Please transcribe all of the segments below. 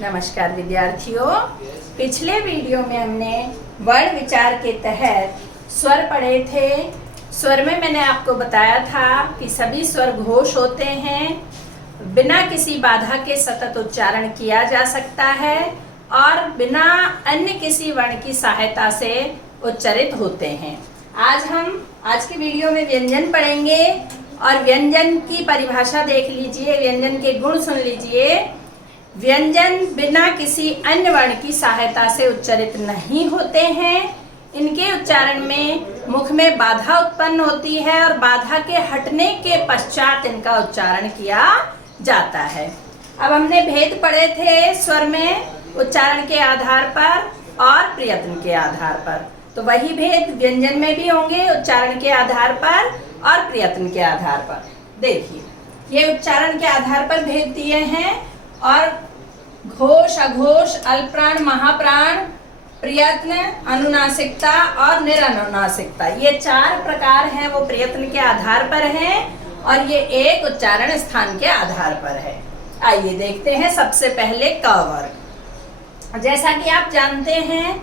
नमस्कार विद्यार्थियों, पिछले वीडियो में हमने वर्ण विचार के तहत स्वर पढ़े थे। स्वर में मैंने आपको बताया था कि सभी स्वर घोष होते हैं, बिना किसी बाधा के सतत उच्चारण किया जा सकता है और बिना अन्य किसी वर्ण की सहायता से उच्चारित होते हैं। आज की वीडियो में व्यंजन पढ़ेंगे और व्यंजन की परिभाषा देख लीजिए, व्यंजन के गुण सुन लीजिए। व्यंजन बिना किसी अन्य वर्ण की सहायता से उच्चारित नहीं होते हैं। इनके उच्चारण में मुख में बाधा उत्पन्न होती है और बाधा के हटने के पश्चात इनका उच्चारण किया जाता है। अब हमने भेद पढ़े थे स्वर में उच्चारण के आधार पर और प्रयत्न के आधार पर, तो वही भेद व्यंजन में भी होंगे, उच्चारण के आधार पर और प्रयत्न के आधार पर। देखिए, ये उच्चारण के आधार पर भेद दिए हैं और घोष, अघोष, अल्पप्राण, महाप्राण, प्रयत्न, अनुनासिकता और निरनुनासिकता, ये 4 प्रकार हैं, वो प्रयत्न के आधार पर हैं और ये एक उच्चारण स्थान के आधार पर है। आइए देखते हैं सबसे पहले क वर्ग। जैसा कि आप जानते हैं,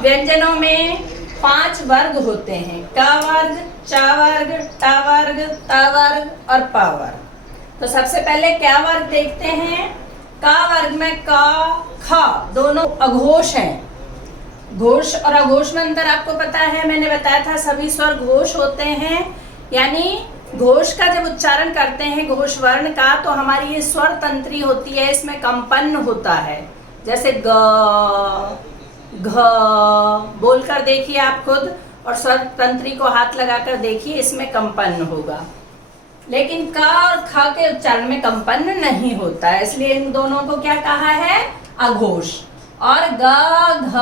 व्यंजनों में 5 वर्ग होते हैं: क वर्ग, च वर्ग, ट वर्ग, त वर्ग और प वर्ग। तो सबसे पहले क वर्ग देखते हैं। क वर्ग में क, ख दोनों अघोष हैं। घोष और अघोष में अंतर आपको पता है, मैंने बताया था सभी स्वर घोष होते हैं। यानी घोष का जब उच्चारण करते हैं, घोष वर्ण का, तो हमारी ये स्वर तंत्री होती है, इसमें कंपन होता है। जैसे ग, घ बोलकर देखिए आप खुद और स्वर तंत्री को हाथ लगाकर देखिए, इसमें कंपन होगा। लेकिन क और ख के उच्चारण में कंपन नहीं होता है, इसलिए इन दोनों को क्या कहा है? अघोष। और ग, घ,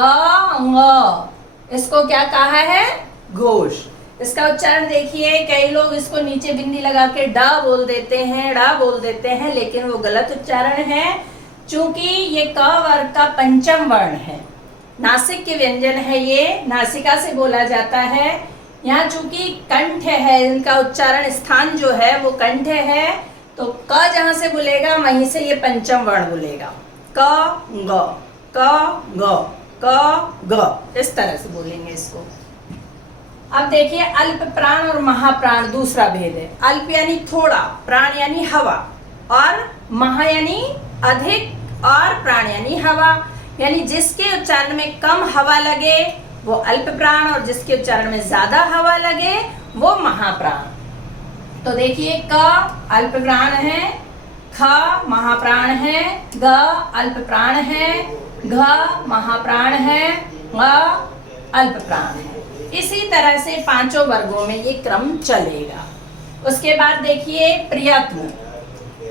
ङ इसको क्या कहा है? घोष। इसका उच्चारण देखिए, कई लोग इसको नीचे बिंदी लगा के ड बोल देते हैं, ड़ बोल देते हैं, लेकिन वो गलत उच्चारण है, चूंकि ये क वर्ग का पंचम वर्ण है। नासिक के व्यंजन है, ये नासिका से बोला जाता है। यहाँ चूंकि कंठ है, इनका उच्चारण स्थान जो है वो कंठ है, तो क जहां से बोलेगा वहीं से ये पंचम वर्ण बोलेगा। क ग, क ग, क ग, इस तरह से बोलेंगे इसको। अब देखिए, अल्प प्राण और महाप्राण दूसरा भेद है। अल्प यानी थोड़ा, प्राण यानी हवा, और महा यानी अधिक और प्राण यानी हवा। यानी जिसके उच्चारण में कम हवा लगे वो अल्प प्राण और जिसके उच्चारण में ज्यादा हवा लगे वो महाप्राण। तो देखिए, क अल्प प्राण है, ख महाप्राण है, ग अल्प प्राण है, घ महाप्राण है, ङ अल्प प्राण है। इसी तरह से 5 वर्गों में ये क्रम चलेगा। उसके बाद देखिए प्रयत्न।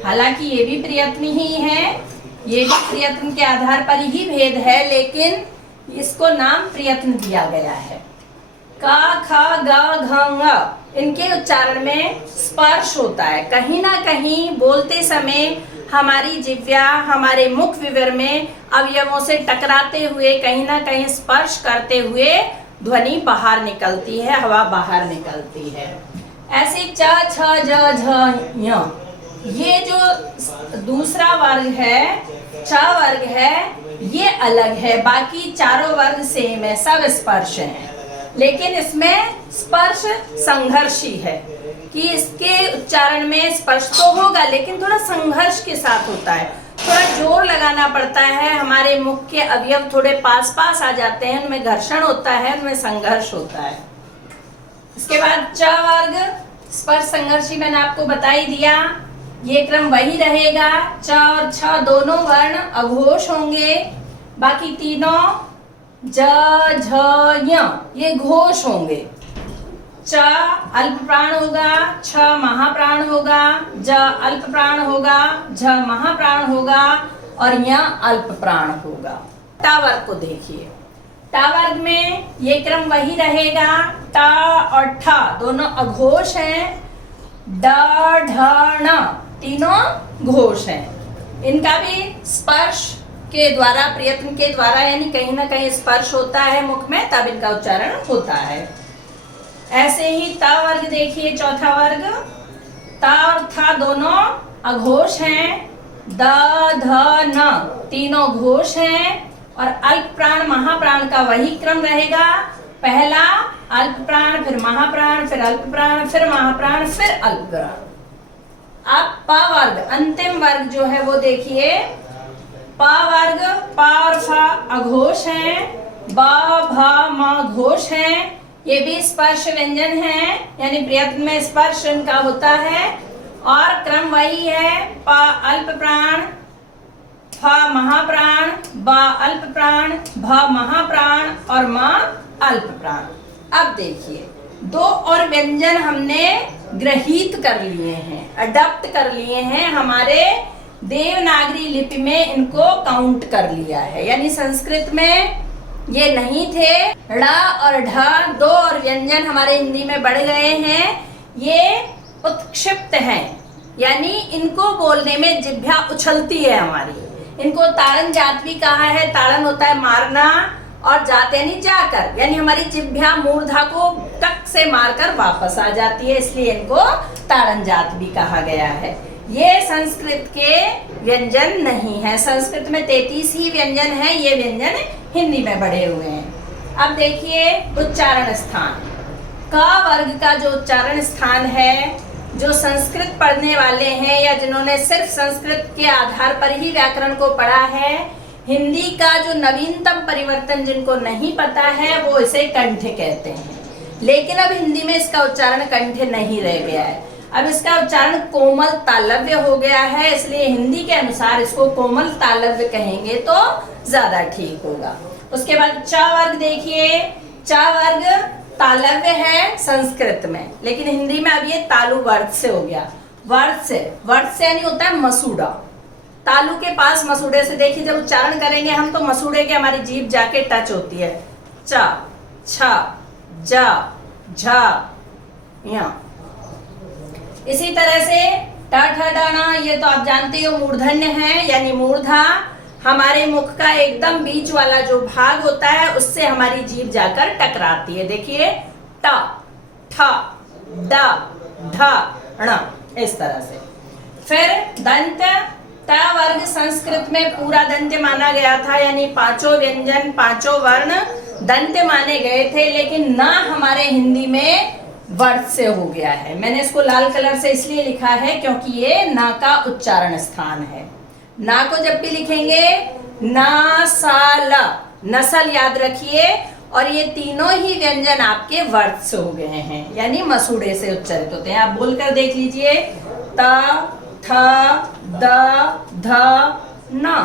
हालांकि ये भी प्रयत्न ही है, ये भी प्रयत्न के आधार पर ही भेद है, लेकिन इसको नाम प्रयत्न दिया गया है। क, ख, ग, घ, ङ इनके उच्चारण में स्पर्श होता है। कहीं ना कहीं बोलते समय हमारी जिह्वा हमारे मुख विवर में अवयवों से टकराते हुए, कहीं ना कहीं स्पर्श करते हुए ध्वनि बाहर निकलती है, हवा बाहर निकलती है। ऐसे च, छ, ज, झ, ञ, ये जो दूसरा वर्ग है, च वर्ग है, ये अलग है। बाकी चारों वर्ग सेम है, सब स्पर्श हैं, लेकिन इसमें स्पर्श संघर्षी है कि इसके उच्चारण में स्पर्श तो होगा लेकिन थोड़ा संघर्ष के साथ होता है, थोड़ा जोर लगाना पड़ता है। हमारे मुख के अवयव थोड़े पास पास आ जाते हैं, उनमें घर्षण होता है, उनमें संघर्ष होता है। इसके बाद च वर्ग स्पर्श संघर्षी मैंने आपको बता ही दिया, ये क्रम वही रहेगा। च और छ दोनों वर्ण अघोष होंगे, बाकी तीनों ज, झ, ञ ये घोष होंगे। च अल्प प्राण होगा, छ महाप्राण होगा, ज अल्प प्राण होगा, झ महाप्राण होगा और ञ अल्प प्राण होगा। ट वर्ग को देखिए, ट वर्ग में ये क्रम वही रहेगा। ट और ठ दोनों अघोष हैं, ड, ढ, ण तीनों घोष हैं। इनका भी स्पर्श के द्वारा, प्रयत्न के द्वारा, यानी कहीं ना कहीं स्पर्श होता है मुख में, तब इनका उच्चारण होता है। ऐसे ही त वर्ग देखिए, चौथा वर्ग, त और थ दोनों अघोष हैं, द, ध, न तीनों घोष हैं और अल्प प्राण महाप्राण का वही क्रम रहेगा। पहला अल्प प्राण, फिर महाप्राण, फिर अल्प प्राण, फिर महाप्राण, फिर अल्प प्राण। अब प वर्ग, अंतिम वर्ग जो है वो देखिए, प वर्ग, प और फ अघोष हैं, ब, भ, म घोष हैं। ये भी स्पर्श व्यंजन है, यानी प्रयत्न में स्पर्श इनका होता है और क्रम वही है। प अल्प प्राण, फ महाप्राण, ब अल्प प्राण, भ महाप्राण और म अल्प प्राण। अब देखिए, दो और व्यंजन हमने ग्रहित कर लिए हैं, अडॉप्ट कर लिए हैं, हमारे देवनागरी लिपि में इनको काउंट कर लिया है। यानी संस्कृत में ये नहीं थे। ड़ और ढ दो और व्यंजन हमारे हिंदी में बढ़ गए हैं। ये उत्क्षिप्त हैं, यानी इनको बोलने में जिह्वा उछलती है हमारी। इनको ताड़न जात भी कहा है। ताड़न होता है मारना और जात यानी जाकर, यानी हमारी जिह्वा मूर्धा को टक से मारकर वापस आ जाती है, इसलिए इनको ताड़न जात भी कहा गया है। ये संस्कृत के व्यंजन नहीं है। संस्कृत में 33 ही व्यंजन है, ये व्यंजन हिंदी में बढ़े हुए हैं। अब देखिए उच्चारण स्थान। क वर्ग का जो उच्चारण स्थान है, जो संस्कृत पढ़ने वाले हैं या जिन्होंने सिर्फ संस्कृत के आधार पर ही व्याकरण को पढ़ा है, हिंदी का जो नवीनतम परिवर्तन जिनको नहीं पता है वो इसे कंठ कहते हैं। लेकिन अब हिंदी में इसका उच्चारण कंठ नहीं रह गया है, अब इसका उच्चारण कोमल तालव्य हो गया है, इसलिए हिंदी के अनुसार इसको कोमल तालव्य कहेंगे तो ज्यादा ठीक होगा। उसके बाद च वर्ग देखिए, च वर्ग तालव्य है संस्कृत में, लेकिन हिंदी में अब ये तालु वर्ग से हो गया। वर्ग से यानी होता है मसूड़ा। तालु के पास मसूड़े से, देखिए जब उच्चारण करेंगे हम तो मसूड़े के हमारी जीभ जाके टच होती है। च, छ, ज, झ, य। इसी तरह से ट, ठ, ड, ण, ये तो आप जानते हो मूर्धन्य है, यानी मूर्धा हमारे मुख का एकदम बीच वाला जो भाग होता है उससे हमारी जीभ जाकर टकराती है। देखिए ट, ठ, ड, ढ, ण, इस तरह से। फिर दंत, त वर्ग संस्कृत में पूरा दंत माना गया था, यानी पांचों व्यंजन पांचों वर्ण दंत माने गए थे, लेकिन न हमारे हिंदी में वर्ड से हो गया है। मैंने इसको लाल कलर से इसलिए लिखा है क्योंकि ये ना का उच्चारण स्थान है। ना को जब भी लिखेंगे ना, सा, ल, नसल याद रखिए, और ये तीनों ही व्यंजन आपके वर्ड से हो गए हैं, यानी मसूड़े से उच्चारित होते हैं। आप बोलकर देख लीजिए, त, थ, द, ध, न।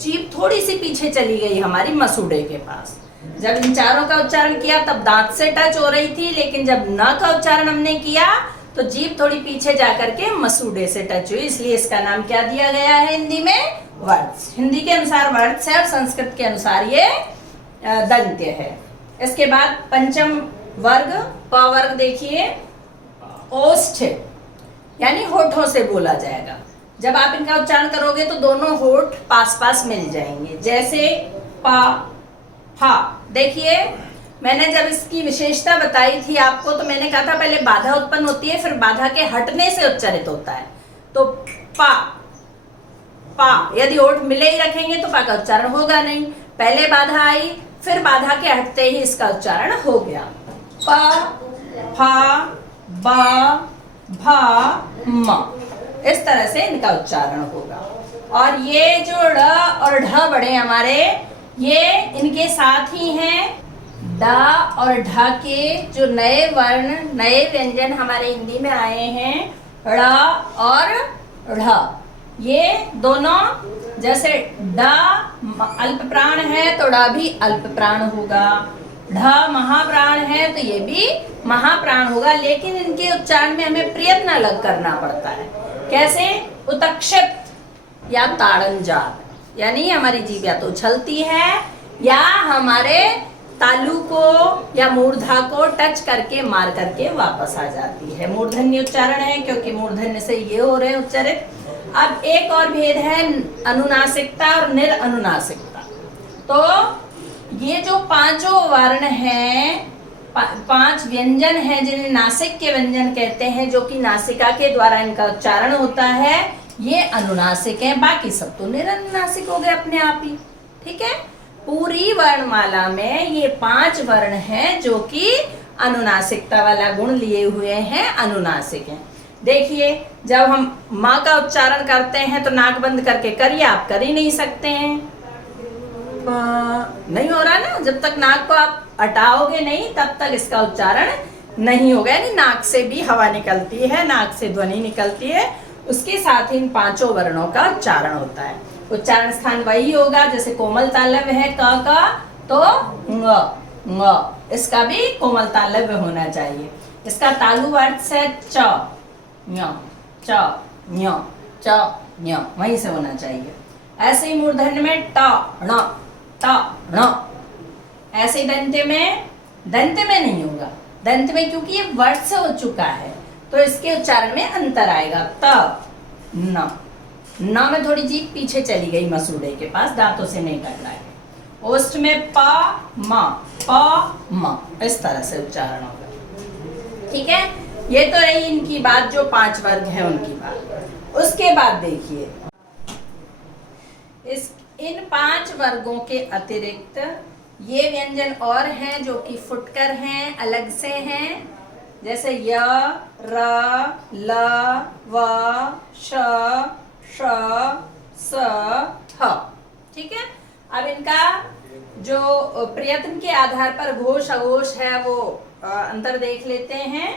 जीभ थोड़ी सी पीछे चली गई हमारी मसूड़े के पास। जब इन चारों का उच्चारण किया तब दांत से टच हो रही थी, लेकिन जब न का उच्चारण हमने किया तो जीभ थोड़ी पीछे जाकर के मसूड़े से टच हुई, इसलिए इसका नाम क्या दिया गया है हिंदी में? वर्ड्स। हिंदी के अनुसार वर्ड्स है और संस्कृत के अनुसार ये दंत्य है। इसके बाद पंचम वर्ग प वर्ग देखिए, ओष्ठ यानी होठों से बोला जाएगा। जब आप इनका उच्चारण करोगे तो दोनों होठ पास पास मिल जाएंगे, जैसे प, फा। देखिए मैंने जब इसकी विशेषता बताई थी आपको तो मैंने कहा था पहले बाधा उत्पन्न होती है, फिर बाधा के हटने से उच्चारित होता है। तो पा, पा यदि होठ मिले ही रखेंगे तो पा का उच्चारण होगा नहीं। पहले बाधा आई, फिर बाधा के हटते ही इसका उच्चारण हो गया। प, फा, बा, भा, म, इस तरह से इनका उच्चारण होगा। और ये जो ड़ और ढ बड़े हमारे, ये इनके साथ ही हैं। ड और ढ के जो नए वर्ण नए व्यंजन हमारे हिंदी में आए हैं, ड़ और ढ, ये दोनों, जैसे ड अल्प प्राण है तो ड भी अल्प प्राण होगा, ढ महाप्राण है तो ये भी महाप्राण होगा, लेकिन इनके उच्चारण में हमें प्रयत्न अलग करना पड़ता है। कैसे? उत्क्षिप्त या ताड़न जात, यानी हमारी जीभ या तो उछलती है या हमारे तालु को या मूर्धा को टच करके मार करके वापस आ जाती है। मूर्धन्य उच्चारण है क्योंकि मूर्धन्य से ये हो रहे हैं उच्चारित। अब एक और भेद है अनुनासिकता और निरअनुनासिकता। तो ये जो पांचों वर्ण हैं, पांच व्यंजन हैं जिन्हें नासिक के व्यंजन कहते हैं, जो कि नासिका के द्वारा इनका उच्चारण होता है, ये अनुनासिक है, बाकी सब तो निरनुनासिक हो गए अपने आप ही। ठीक है, पूरी वर्णमाला में ये 5 वर्ण हैं जो कि अनुनासिकता वाला गुण लिए हुए हैं, अनुनासिक हैं। देखिए, जब हम माँ का उच्चारण करते हैं तो नाक बंद करके करिए, आप कर ही नहीं सकते हैं, नहीं हो रहा ना। जब तक नाक को आप हटाओगे नहीं तब तक इसका उच्चारण नहीं होगा। यानी नाक से भी हवा निकलती है, नाक से ध्वनि निकलती है, उसके साथ इन 5 वर्णों का उच्चारण होता है। उच्चारण स्थान वही होगा, जैसे कोमल तालव्य है क का, तो ङ, इसका भी कोमल तालव्य होना चाहिए। इसका तालु अर्थ से च ञ च ञ च ञ, वहीं से होना चाहिए। ऐसे ही मूर्धन्य में ट ण ट ण। ऐसे ही दंत में नहीं होगा, दंत में क्योंकि ये वर्ड से हो चुका है तो इसके उच्चारण में अंतर आएगा। त न में थोड़ी जीभ पीछे चली गई मसूड़े के पास, दांतों से नहीं कट रहा है। ओष्ठ में प म, इस तरह से उच्चारण होगा। ठीक है, ये तो रही इनकी बात, जो 5 वर्ग हैं उनकी बात। उसके बाद देखिए, इन 5 वर्गों के अतिरिक्त ये व्यंजन और हैं जो कि फुटकर हैं, अलग से हैं, जैसे य, र, ल, व, श, श, स, ह। ठीक है, अब इनका जो प्रयत्न के आधार पर घोष अघोष है वो अंतर देख लेते हैं।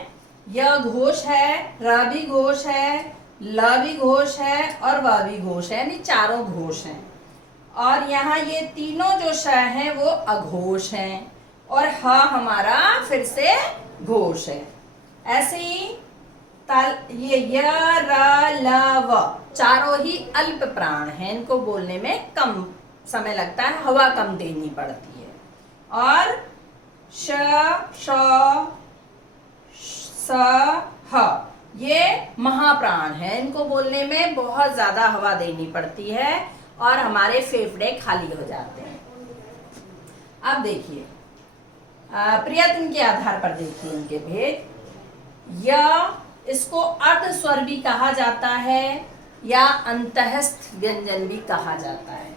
य घोष है, र भी घोष है, ल भी घोष है और व भी घोष है, यानी चारों घोष हैं। और यहाँ ये तीनों जो श हैं वो अघोष हैं और ह हमारा फिर से घोष है। ऐसे ही ये य, र, ल, व चारों ही अल्प प्राण हैं, इनको बोलने में कम समय लगता है, हवा कम देनी पड़ती है। और श, श, स, ह ये महाप्राण हैं, इनको बोलने में बहुत ज्यादा हवा देनी पड़ती है और हमारे फेफड़े खाली हो जाते हैं। अब देखिए, प्रयत्न के आधार पर देखिए इनके भेद। य इसको अर्ध स्वर भी कहा जाता है या अंतःस्थ व्यंजन भी कहा जाता है।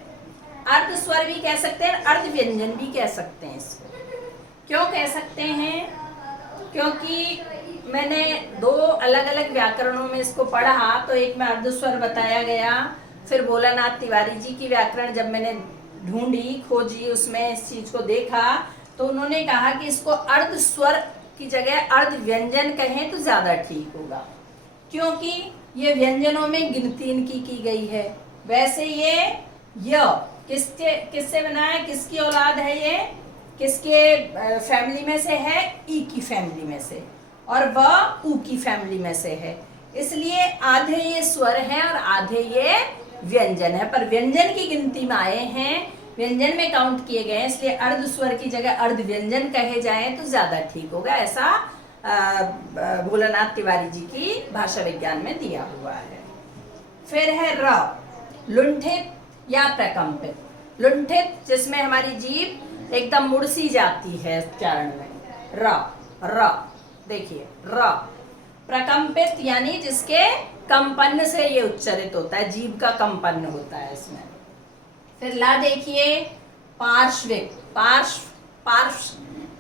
अर्ध स्वर भी कह सकते हैं, अर्ध व्यंजन भी कह सकते हैं इसको। क्यों कह सकते हैं? क्योंकि मैंने 2 अलग अलग व्याकरणों में इसको पढ़ा, तो एक में अर्ध स्वर बताया गया, फिर भोलानाथ तिवारी जी की व्याकरण जब मैंने ढूंढी, खोजी, उसमें इस चीज को देखा तो उन्होंने कहा कि इसको अर्ध स्वर की जगह अर्ध व्यंजन कहें तो ज्यादा ठीक होगा, क्योंकि ये व्यंजनों में गिनती इनकी की गई है। वैसे ये य किससे बना है, किसकी औलाद है, ये किसके फैमिली में से है, ई की फैमिली में से, और व ऊ की फैमिली में से है, इसलिए आधे ये स्वर हैं और आधे ये व्यंजन है। पर व्यंजन की गिनती में आए हैं, व्यंजन में काउंट किए गए हैं, इसलिए अर्ध स्वर की जगह अर्ध व्यंजन कहे जाएं तो ज्यादा ठीक होगा। ऐसा भोलानाथ तिवारी जी की भाषा विज्ञान में दिया हुआ है। फिर है र, लुंठित या प्रकंपित। लुंठित जिसमें हमारी जीभ एकदम मुड़सी जाती है उच्चारण में, र, देखिए र। प्रकंपित यानी जिसके कंपन से ये उच्चरित होता है, जीभ का कंपन होता है इसमें। फिर ला देखिए, पार्श्विक।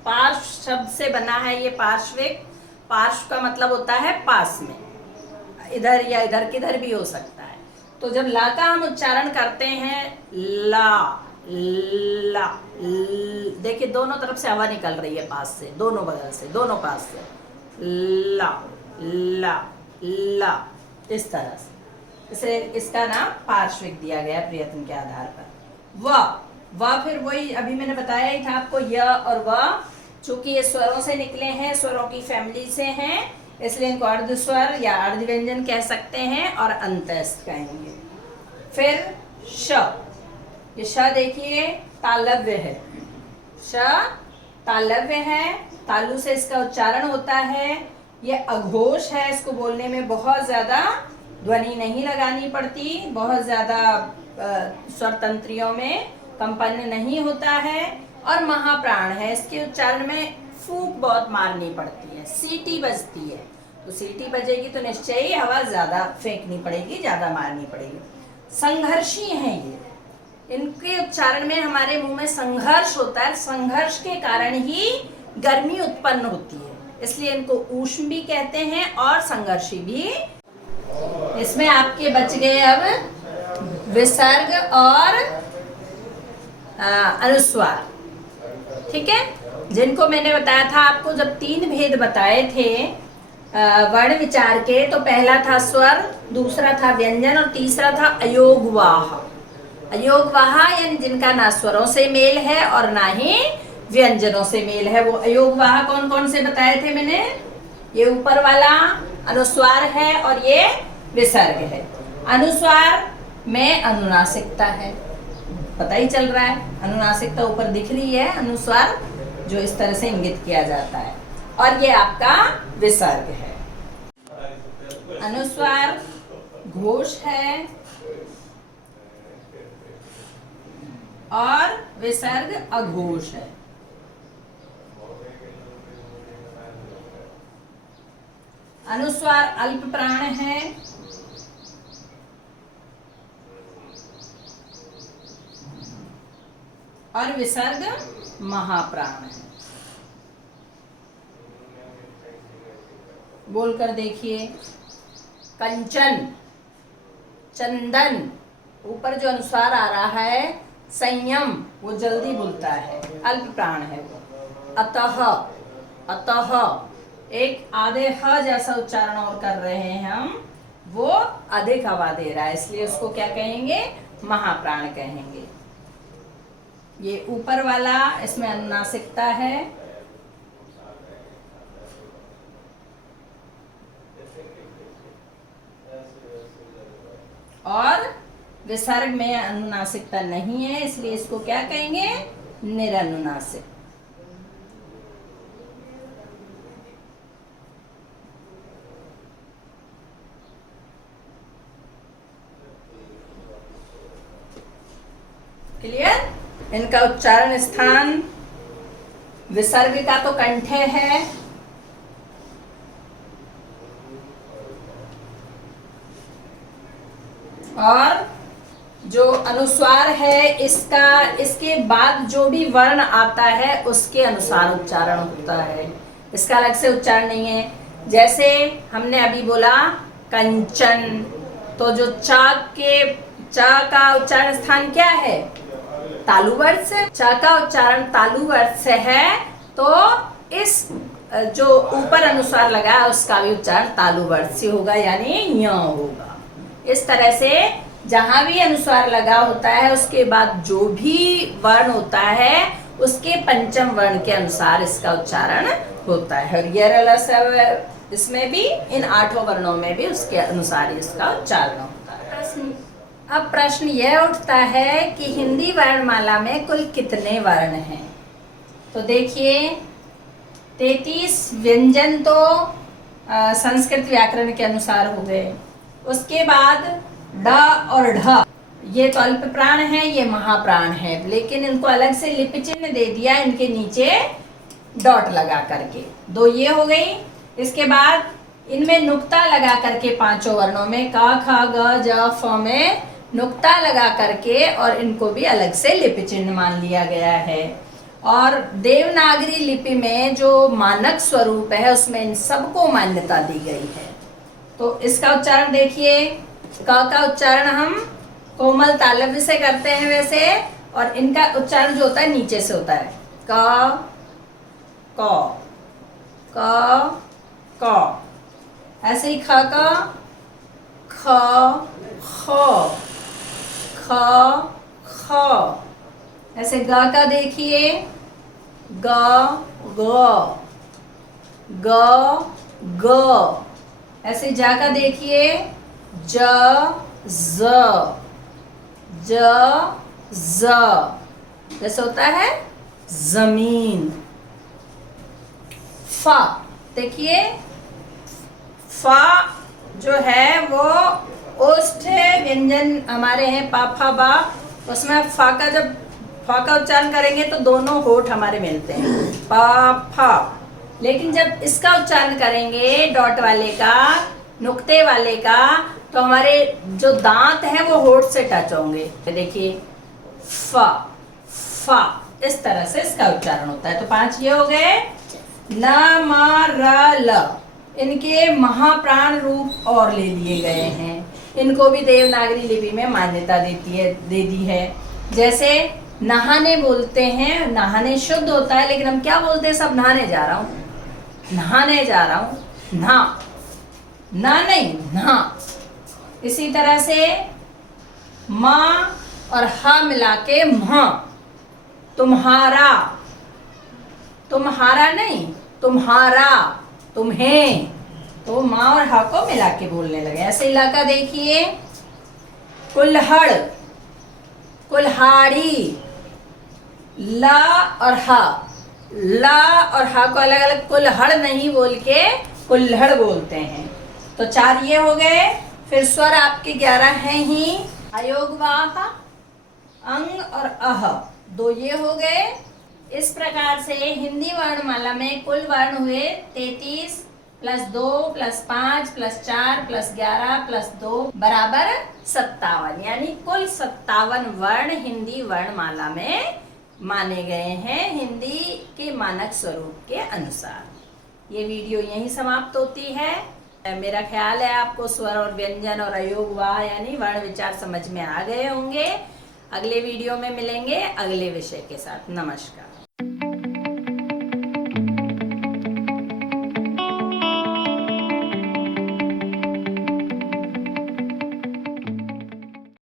पार्श्व शब्द से बना है ये पार्श्विक। पार्श्व का मतलब होता है पास में, इधर या इधर किधर भी हो सकता है। तो जब ला का हम उच्चारण करते हैं, ला ला, देखिए दोनों तरफ से हवा निकल रही है, पास से, दोनों बगल से, दोनों पास से, ला ला ला, इस तरह से। इसे इसका नाम पार्श्विक दिया गया प्रयत्न के आधार पर। व फिर वही अभी मैंने बताया ही था आपको, य और व चूंकि ये स्वरों से निकले हैं, स्वरों की फैमिली से हैं, इसलिए इनको अर्ध स्वर या अर्ध व्यंजन कह सकते हैं और अंतःस्थ कहेंगे। फिर श, ये श देखिए तालव्य है, श तालव्य है, तालु से इसका उच्चारण होता है। ये अघोष है, इसको बोलने में बहुत ज्यादा ध्वनि नहीं लगानी पड़ती, बहुत ज्यादा स्वर तंत्रियों में कंपन नहीं होता है, और महाप्राण है, इसके उच्चारण में फूंक बहुत मारनी पड़ती है, सीटी बजती है। तो सीटी बजेगी तो निश्चय ही हवा ज्यादा फेंकनी पड़ेगी, ज्यादा मारनी पड़ेगी। संघर्षी हैं ये, इनके उच्चारण में हमारे मुंह में संघर्ष होता है, संघर्ष के कारण ही गर्मी उत्पन्न होती है, इसलिए इनको ऊष्म भी कहते हैं और संघर्षी भी। इसमें आपके बच गए अब विसर्ग और अनुस्वार, ठीक है, जिनको मैंने बताया था आपको जब 3 भेद बताए थे वर्ण विचार के, तो पहला था स्वर, दूसरा था व्यंजन और तीसरा था अयोगवाह। अयोगवाह यानी जिनका ना स्वरों से मेल है और ना ही व्यंजनों से मेल है, वो अयोगवाह कौन कौन से बताए थे मैंने? ये ऊपर वाला अनुस्वार है और ये विसर्ग है। अनुस्वार में अनुनासिकता है, पता ही चल रहा है, अनुनासिकता ऊपर दिख रही है, अनुस्वार जो इस तरह से इंगित किया जाता है, और ये आपका विसर्ग है। अनुस्वार घोष है और विसर्ग अघोष है। अनुस्वार अल्प प्राण है और विसर्ग महाप्राण है। बोलकर देखिए, कंचन, चंदन, ऊपर जो अनुस्वार आ रहा है, संयम, वो जल्दी बोलता है, अल्प प्राण है वो। अतः, अतः, एक आधे ह जैसा उच्चारण और कर रहे हैं हम, वो अधिक हवा दे रहा है, इसलिए उसको क्या कहेंगे? महाप्राण कहेंगे। ये ऊपर वाला, इसमें अनुनासिकता है, और विसर्ग में अनुनासिकता नहीं है, इसलिए इसको क्या कहेंगे? निरनुनासिक। क्लियर? इनका उच्चारण स्थान विसर्ग का तो कंठे है, और जो अनुस्वार है इसका, इसके बाद जो भी वर्ण आता है उसके अनुसार उच्चारण होता है, इसका अलग से उच्चारण नहीं है। जैसे हमने अभी बोला कंचन, तो जो चा का उच्चारण स्थान क्या है? तालु वर्ड से। चा का उच्चारण तालु वर्ड से है, तो इस जो ऊपर अनुस्वार लगा है उसका भी उच्चारण तालु वर्ड से होगा, यानी ञ होगा। इस तरह से जहां भी अनुस्वार लगा होता है उसके बाद जो भी वर्ण होता है उसके पंचम वर्ण के अनुसार इसका उच्चारण होता है, और ये इसमें भी, इन 8 वर्णों में भी उसके अनुसार इसका उच्चारण होता है। अब प्रश्न यह उठता है कि हिंदी वर्णमाला में कुल कितने वर्ण हैं? तो देखिए, 33 व्यंजन तो संस्कृत व्याकरण के अनुसार हो गए, उसके बाद ड और ढ, ये तो अल्प प्राण है, ये महाप्राण है, लेकिन इनको अलग से लिपि चिन्ह दे दिया इनके नीचे डॉट लगा करके, 2 ये हो गई। इसके बाद इनमें नुक्ता लगा करके 5 वर्णों में क ख ग ज फ में नुक्ता लगा करके, और इनको भी अलग से लिपि चिन्ह मान लिया गया है। और देवनागरी लिपि में जो मानक स्वरूप है उसमें इन सबको मान्यता दी गई है। तो इसका उच्चारण देखिए, क का उच्चारण हम कोमल तालव्य से करते हैं वैसे, और इनका उच्चारण जो होता है नीचे से होता है, क क क क। ऐसे ही ख का ख ख ख ख। ऐसे ग का देखिए, ग ग ग ग। ऐसे जा का देखिए, ज ज ज ज। जैसे होता है जमीन। फा देखिए, फा जो है वो ओष्ठ व्यंजन हमारे हैं, पा फा बा, उसमें फा का जब फा का उच्चारण करेंगे तो दोनों होठ हमारे मिलते हैं, पा फा लेकिन जब इसका उच्चारण करेंगे डॉट वाले का, नुक्ते वाले का, तो हमारे जो दांत हैं वो होठ से टच होंगे। देखिए फा, फा, इस तरह से इसका उच्चारण होता है। तो 5 ये हो गए। न म र ल, इनके महाप्राण रूप और ले लिए गए हैं। इनको भी देवनागरी लिपि में मान्यता दे दी है। जैसे नहाने बोलते हैं, नहाने शुद्ध होता है, लेकिन हम क्या बोलते हैं, सब नहाने जा रहा हूँ, नहाने जा रहा हूँ, ना, ना नहीं, ना। इसी तरह से माँ और हा मिला के म्हा, तुम्हारा, तुम्हारा नहीं, तुम्हारा, तुम्हें, तो माँ और हा को मिला के बोलने लगे। ऐसे इलाका देखिए, कुल्हड़, कुल्हाड़ी, ला और हा, ला और हा को अलग अलग कुल्हड़ नहीं बोल के कुल्हड़ बोलते हैं। तो 4 ये हो गए। फिर स्वर आपके 11 हैं ही। अयोगवाह, अंग और अह, 2 ये हो गए। इस प्रकार से हिंदी वर्णमाला में कुल वर्ण हुए 33 + 2 + 5 + 4 + 11 + 2 बराबर 57, यानी कुल 57 वर्ण हिंदी वर्णमाला में माने गए हैं हिंदी के मानक स्वरूप के अनुसार। ये वीडियो यहीं समाप्त होती है। मेरा ख्याल है आपको स्वर और व्यंजन और अयोगवाह यानी वर्ण विचार समझ में आ गए होंगे। अगले वीडियो में मिलेंगे अगले विषय के साथ। नमस्कार।